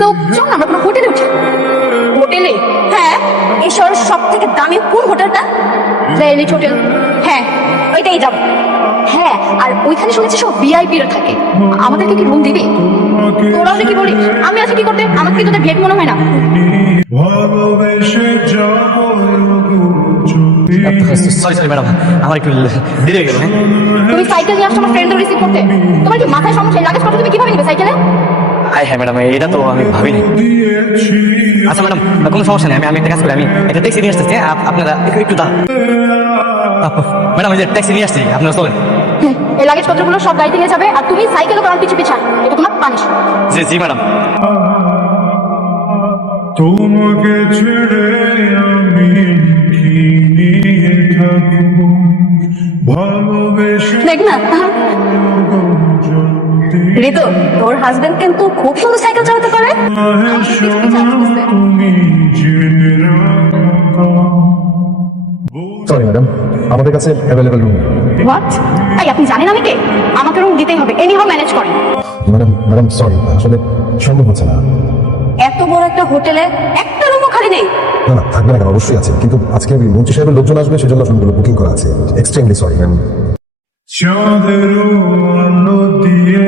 তো চল আমরা কোনো হোটেলে উঠি। হোটেলে? হ্যাঁ। এই শহরের সব থেকে দামি কোন হোটেলটা? The elite hotel. হ্যাঁ ওইটাই যাব। হ্যাঁ আর ওইখানে শুনেছি সব ভিআইপিরা থাকে। আমাদেরকে কি রুম দিবি? তোরা কি বলিস? আমি আছি কি করতে? আমাকে কি তোদের ভেট মনে হয় না? সরি সরি ম্যাডাম, আমার একটু দেরি হয়ে গেল। তুমি সাইকেল নিয়ে আসছো আমার ফ্রেন্ডদের রিসিভ করতে? তোমার কি মাথায় সমস্যা? লাগেজ পত্র তুমি কিভাবে নিবে সাইকেলে? হ্যাঁ ম্যাডাম, এটা তো আমি ভাবিনি। আচ্ছা ম্যাডাম, কোনো সমস্যা নেই, আমি একটা কাজ করি, আমি একটা ট্যাক্সি নিয়ে আসতেছি। আপনারা একটু দাঁড়ান। ম্যাডাম, এই যে ট্যাক্সি নিয়ে আসছি, আপনারা চলেন। এই লাগেজ পত্রগুলো সব গাড়িতে নিয়ে যাবে আর তুমি সাইকেলে কারণ পিছু পিছান। এটা তোমার পানিশ। জি জি ম্যাডাম। তোমাকে ছেড়ে আমি কি নিয়ে থাকবো ভালোবেসে দেখ না ঋতু, তোর হাজবেন্ড কিন্তু খুব সুন্দর সাইকেল চালাতে পারে। তুমি জেনে রাখো সরি ম্যাডাম, আমাদের কাছে অ্যাভেলেবল রুম। হোয়াট? তাই আপনি জানেন আমি কে? আমাকে রুম দিতেই হবে, এনিহাও ম্যানেজ করেন। ম্যাডাম সরি, আসলে সম্ভব হচ্ছে না। এত বড় একটা হোটেলে একটা রুমও খালি নেই? না থাকবে না কেন, অবশ্যই আছে, কিন্তু আজকে মন্ত্রী সাহেবের লোকজন আসবে, সেজন্য রুমগুলো বুকিং করা আছে। Extremely sorry ma'am. চাঁদের আলো দিয়ে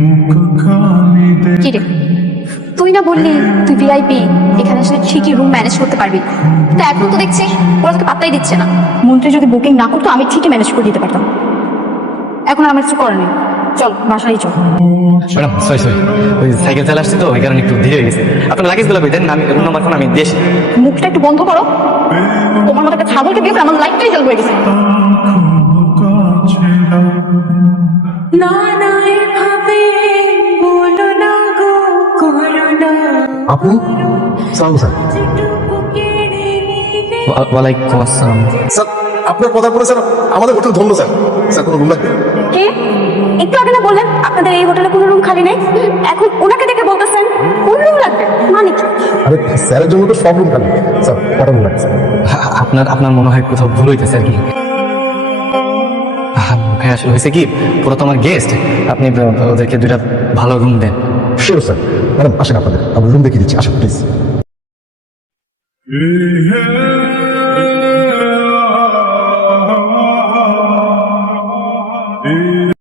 মুখ খানি দে কি রে, তুই না বললি তুই ভিআইপি, এখানে এসে ঠিকই রুম ম্যানেজ করতে পারবি? তা এখন তো দেখছি ওরা তোকে পাত্তাই দিচ্ছে না। মন্ত্রী যদি বুকিং না করতো আমি ঠিকই ম্যানেজ করে দিতে পারতাম। এখন আর আমার কিছু করার নেই, চল বাসায় চল। ম্যাডাম সরি সরি, ওই সাইকেল চালা আসছে তো, ওই কারণে একটু দেরি হয়ে গেছে। আপনার লাগেজগুলো কই দেন, আমি রুম নাম্বার ফোন আমি দিয়েছি। মুখটা একটু বন্ধ করো। তোমার মতো একটা ছাগলকে বিয়ে করে আমার লাইফটাই জল হয়ে গেছে। কাছে না না এভাবে বলো না গো, করো না। আপনি সালাম স্যার। ওয়ালাইকুম আসসালাম। স্যার আপনার কথা পড়ে স্যার আমাদের হোটেল ধন্য স্যার। স্যার কোনো রুম লাগবে? কে? একটু আগে না বললেন আপনাদের এই হোটেলে কোনো রুম খালি নেই, এখন ওনাকে দেখে বলতেছেন কোন রুম লাগবে? মানে কি? আরে স্যারের জন্য তো সব রুম খালি। স্যার কটা রুম লাগছে? আপনার মনে হয় কোথাও ভুল হইতেছে আর কি। ভাই আসলে হয়েছে কি, পুরো তো আমার গেস্ট, আপনি ওদেরকে দুইটা ভালো রুম দেন। Sure sir. ম্যাডাম আসেন, আপনাদের আমরা রুম দেখিয়ে দিচ্ছি, আসেন প্লিজ।